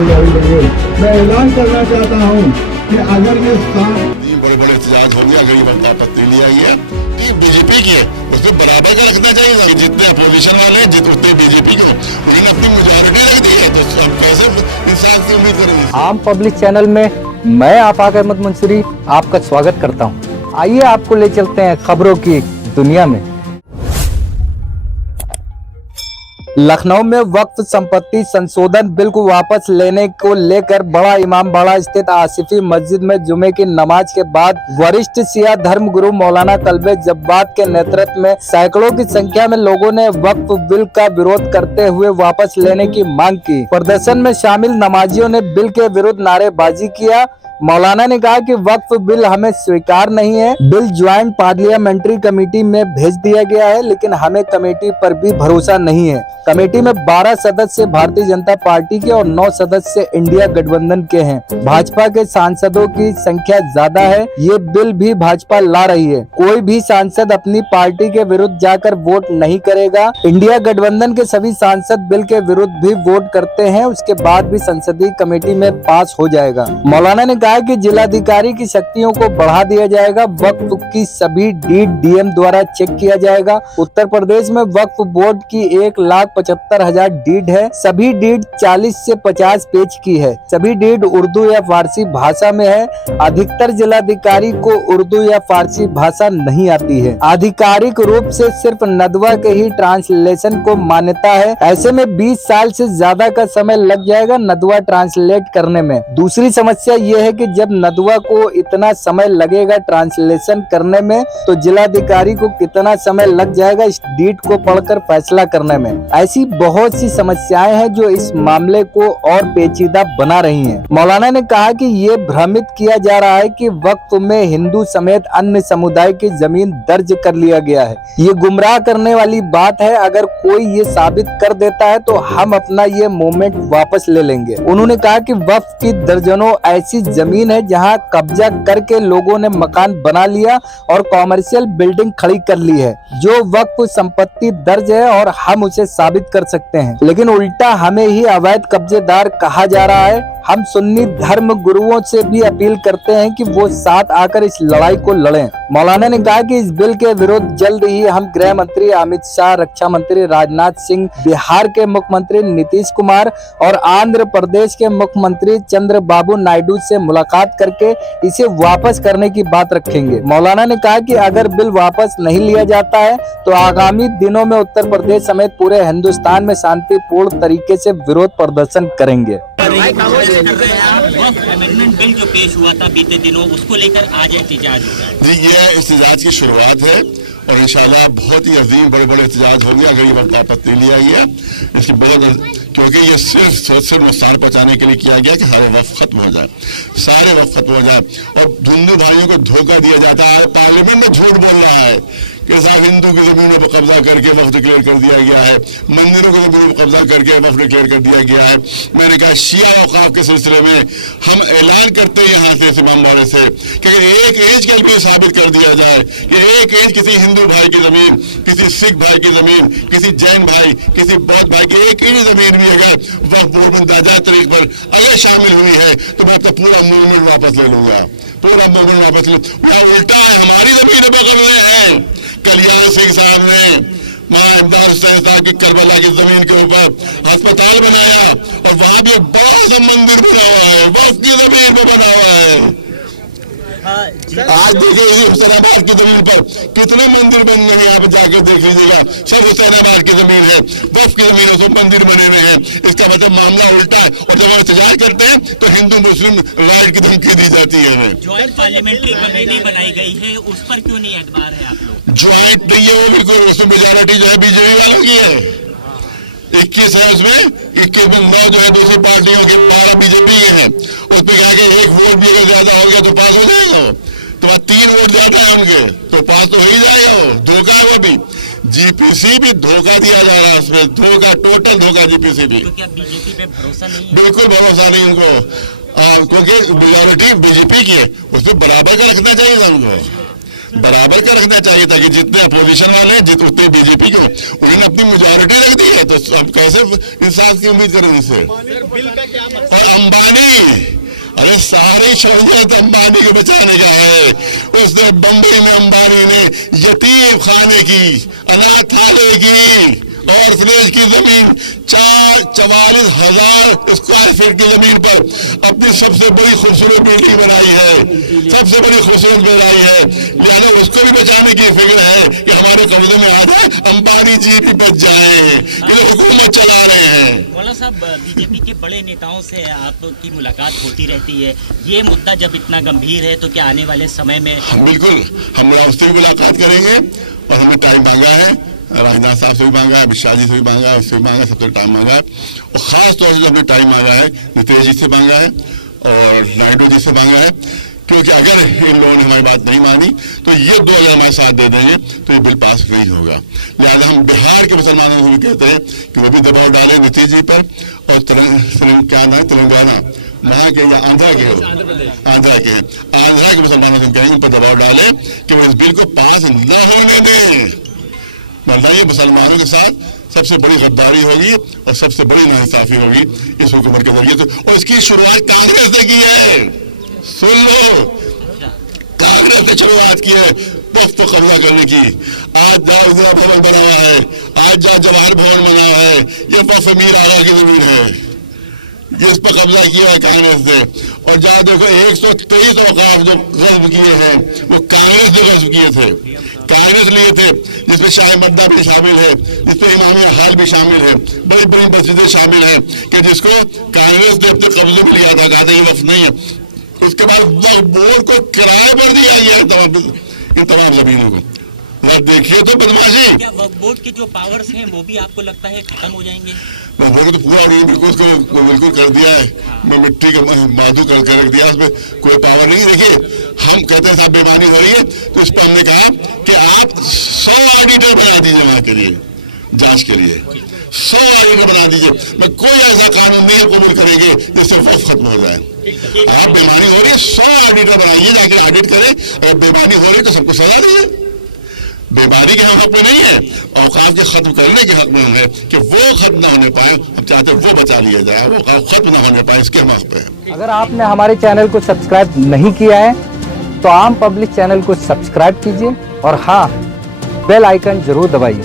मैं ऐलान करना चाहता हूँ कि अगर ये बड़े बड़े एहतजाज हो गया, गरीब बनता आपत्ति लिया है कि बीजेपी की है उसमें बराबर का रखना चाहिए। जितने अपोजिशन वाले हैं उतने बीजेपी के, उन्होंने अपनी मेजॉरिटी रख दी है, तो हम कैसे इंसान की उम्मीद करेंगे। आम पब्लिक चैनल में मैं आफाक अहमद मंसूरी आपका स्वागत करता हूं। आइए आपको ले चलते हैं खबरों की दुनिया में। लखनऊ में वक्फ संपत्ति संशोधन बिल को वापस लेने को लेकर बड़ा इमामबाड़ा स्थित आसिफी मस्जिद में जुमे की नमाज के बाद वरिष्ठ शिया धर्म गुरु मौलाना कल्बे जब्बात के नेतृत्व में सैकड़ों की संख्या में लोगों ने वक्फ बिल का विरोध करते हुए वापस लेने की मांग की। प्रदर्शन में शामिल नमाजियों ने बिल के विरुद्ध नारेबाजी किया। मौलाना ने कहा कि वक्फ बिल हमें स्वीकार नहीं है। बिल ज्वाइंट पार्लियामेंट्री कमेटी में भेज दिया गया है, लेकिन हमें कमेटी पर भी भरोसा नहीं है। कमेटी में 12 सदस्य भारतीय जनता पार्टी के और 9 सदस्य इंडिया गठबंधन के हैं। भाजपा के सांसदों की संख्या ज्यादा है। ये बिल भी भाजपा ला रही है। कोई भी सांसद अपनी पार्टी के विरुद्ध जाकर वोट नहीं करेगा। इंडिया गठबंधन के सभी सांसद बिल के विरुद्ध भी वोट करते हैं, उसके बाद भी संसदीय कमेटी में पास हो जाएगा। मौलाना ने कहा कि जिलाधिकारी की शक्तियों को बढ़ा दिया जाएगा। वक्फ की सभी डीड डीएम द्वारा चेक किया जाएगा। उत्तर प्रदेश में वक्फ बोर्ड की 1,75,000 डीड है। सभी डीड 40 से 50 पेज की है। सभी डीड उर्दू या फारसी भाषा में है। अधिकतर जिलाधिकारी को उर्दू या फारसी भाषा नहीं आती है। आधिकारिक रूप से सिर्फ नदवा के ही ट्रांसलेशन को मान्यता है। ऐसे में 20 साल से ज्यादा का समय लग जाएगा नदवा ट्रांसलेट करने में। दूसरी समस्या ये है कि जब नदवा को इतना समय लगेगा ट्रांसलेशन करने में, तो जिलाधिकारी को कितना समय लग जाएगा इस डीड को पढ़कर फैसला करने में। ऐसी बहुत सी समस्याएं हैं जो इस मामले को और पेचीदा बना रही हैं। मौलाना ने कहा कि ये भ्रमित किया जा रहा है कि वक्फ में हिंदू समेत अन्य समुदाय की जमीन दर्ज कर लिया गया है। ये गुमराह करने वाली बात है। अगर कोई ये साबित कर देता है तो हम अपना ये मूवमेंट वापस ले लेंगे। उन्होंने कहा कि वक्फ की दर्जनों ऐसी जमीन है जहां कब्जा करके लोगों ने मकान बना लिया और कॉमर्शियल बिल्डिंग खड़ी कर ली है, जो वक्फ संपत्ति दर्ज है और हम उसे साबित कर सकते हैं, लेकिन उल्टा हमें ही अवैध कब्जेदार कहा जा रहा है। हम सुन्नी धर्म गुरुओं से भी अपील करते हैं कि वो साथ आकर इस लड़ाई को लड़ें। मौलाना ने कहा कि इस बिल के विरुद्ध जल्द ही हम गृह मंत्री अमित शाह, रक्षा मंत्री राजनाथ सिंह, बिहार के मुख्यमंत्री नीतीश कुमार और आंध्र प्रदेश के मुख्यमंत्री चंद्रबाबू नायडू से मुलाकात करके इसे वापस करने की बात रखेंगे। मौलाना ने कहा कि अगर बिल वापस नहीं लिया जाता है तो आगामी दिनों में उत्तर प्रदेश समेत पूरे हिंदुस्तान में शांतिपूर्ण तरीके से विरोध प्रदर्शन करेंगे। अमेंडमेंट बिल जो पेश हुआ था बीते दिनों, उसको लेकर आज एहतजाज हो रहा है। जी, ये एहतजाज की शुरुआत है और इंशाल्लाह बहुत ही अजीम बड़े बड़े एहतजाज हो गया। गरीब बनता आपत्ति लिया गया इसकी बहुत, क्योंकि ये सिर्फ नुकसान पहुंचाने के लिए किया गया कि हर वक्फ खत्म हो जाए, सारे वक्फ खत्म हो जाए। और हिंदू भाइयों को धोखा दिया जाता है। पार्लियामेंट में झूठ बोल रहा है कि साहब हिंदू की जमीनों पर कब्जा करके वक्फ डिक्लेयर कर दिया गया है, मंदिरों की जमीनों पर कब्जा करके वक्फ डिक्लेयर कर दिया गया है। मैंने कहा शिया औकाफ के सिलसिले में हम ऐलान करते हैं यहाँ से इमामबाड़े से कि अगर एक इंच के लिए साबित कर दिया जाए कि एक इंच किसी हिंदू भाई की जमीन, किसी सिख भाई की जमीन, किसी जैन भाई, किसी बौद्ध भाई की एक इंच जमीन भी अगर वक्फ बोर्ड में नाजायज तरीके पर अगर शामिल हुई है तो मैं अपना पूरा मूवमेंट वापस ले लूंगा, पूरा मूवमेंट वापस ले। उल्टा है, हमारी जमीन पकड़ने हैं। कल्याण सिंह साहब ने मां इमदाद हुसैन साहब की करबला की जमीन के ऊपर अस्पताल बनाया और वहां भी एक बड़ा सा मंदिर बना हुआ है, वक्फ की जमीन पे बना हुआ है। आज देखिए इसी हुसैनाबाद की जमीन पर कितने मंदिर बन रहे हैं, आप जाकर देख लीजिएगा। सब हुसैनाबाद की जमीन है, वक्फ की जमीनों से मंदिर बने हुए हैं। इसका मतलब मामला उल्टा है। और जब हम एहतजाज करते हैं तो हिंदू मुस्लिम राइट की धमकी दी जाती है हमें। ज्वाइंट पार्लियामेंट्री कमेटी बनाई गई है, उस पर क्यों नहीं एतबार है आप लोग? ज्वाइंट नहीं है वो, बिल्कुल उसमें मेजॉरिटी जो है बीजेपी वालों की है। 21 है उसमें, 21 में 9 जो है दूसरी पार्टियों के, 12 बीजेपी के हैं। उसमें कहा कि एक वोट भी अगर ज्यादा हो गया तो पास हो जाएगा वो। तो 3 वोट ज्यादा है उनके तो पास तो हो ही जाएगा वो। धोखा है वो भी, जीपीसी भी धोखा दिया जा रहा है उसमें, धोखा, टोटल धोखा जीपीसी भी। तो क्या बीजेपी पे भरोसा नहीं? बिल्कुल भरोसा नहीं उनको, क्योंकि मेजॉरिटी बीजेपी की है, उसमें बराबर का रखना चाहिए उनको। बराबर का रखना चाहिए था कि जितने अपोजिशन वाले हैं उतने बीजेपी के, उन्होंने अपनी मेजॉरिटी रख दी है, तो अब कैसे इंसाफ की उम्मीद करें इससे। और अंबानी, अरे सारी शरीयत अंबानी को बचाने का है। उसने बंबई में अंबानी ने यतीम खाने की, अनाथालय की, ऑर्फनेज की जमीन 44,000 स्क्वायर फीट की जमीन पर अपनी सबसे बड़ी खूबसूरत बिल्डिंग बनाई है, सबसे बड़ी खूबसूरत बनाई है। लिहाजा उसको भी बचाने की फिक्र है कि हमारे कब्जे में आ जाए, अंबानी जी भी बच जाए, ये हुकूमत चला रहे हैं। मौलाना साहब, बीजेपी के बड़े नेताओं से आपकी मुलाकात होती रहती है, ये मुद्दा जब इतना गंभीर है तो क्या आने वाले समय में? बिल्कुल, हम उससे भी मुलाकात करेंगे और हमने टाइम मांगा है, राजनाथ साहब से भी मांगा है, अमित शाह जी से भी मांगा है, उससे भी मांगा, सबसे टाइम मांगा है। और खास तौर से हमने टाइम मांगा है नीतीश जी से मांगा है और नायडू जी से मांगा है, क्योंकि अगर इन लोगों ने हमारी बात नहीं मानी तो ये 2 अगर हमारे साथ दे देंगे तो ये बिल पास नहीं होगा। लिहाजा हम बिहार के मुसलमानों को भी कहते हैं कि वो भी दबाव डालें नीतीश जी पर, और तेलंगाना वहाँ के या आंध्रा के मुसलमानों से कहेंगे उन पर दबाव डालें कि वो इस बिल को पास न होने दें, वरना ये मुसलमानों के साथ सबसे बड़ी गद्दारी होगी और सबसे बड़ी नाइंसाफी होगी इस हुकूमत के जरिए से। और इसकी शुरुआत कांग्रेस ने की है, सुन लो, कांग्रेस ने शुरुआत की है वक्फ पर कब्जा करने की। आज जहाँ इंदिरा भवन बना हुआ है, आज जहाँ जवाहर भवन बना हुआ है, ये वक्फ मीर आगा की जमीन है, इस पर कब्जा किया है कांग्रेस ने। और जहाँ देखो 123 औकाफ जो गज्ब किए हैं वो कांग्रेस ने गज्ब किए थे, कांग्रेस लिए थे, जिसमें शाह मद्दा भी शामिल है, जिसमें इमाम हाल भी शामिल है, बड़ी बड़ी मस्जिदें शामिल है, कि जिसको कांग्रेस ने अपने कब्जे में लिया था, कहा था ये वक्फ नहीं है। उसके बाद वक्फ बोर्ड को किराए पर दिया गया इन तमाम जमीनों को। देखिए तो बदमाशी। क्या वक्फ बोर्ड के जो पावर्स हैं वो भी आपको लगता है खत्म हो जाएंगे? वक्फ बोर्ड तो पूरा बिल्कुल कर दिया है, मैं मिट्टी का माधु कर रख दिया, उसमें कोई पावर नहीं। देखिए हम कहते हैं साहब बेईमानी हो रही है, तो इस पर हमने कहा कि आप 100 ऑडिटर बना दीजिए वहां के लिए, जांच के लिए 100 ऑडिटर बना दीजिए। मैं कोई ऐसा कानून नहीं कबूल करेंगे जिससे वक्फ खत्म हो जाए। आप बेईमानी हो रही है 100 ऑडिटर बनाइए, जाके ऑडिट करें, अगर बेईमानी हो रही है तो सबको सजा देंगे। बेईमानी के हम हक में नहीं है, औकाफ के खत्म करने के हक में है कि वो खत्म ना होने पाए, हम चाहते हैं वो बचा लिया जाए, वो औकाफ खत्म ना होने पाए, इसके हम हक पे है। अगर आपने हमारे चैनल को सब्सक्राइब नहीं किया है तो आम पब्लिक चैनल को सब्सक्राइब कीजिए और हाँ, बेल आइकन जरूर दबाइए।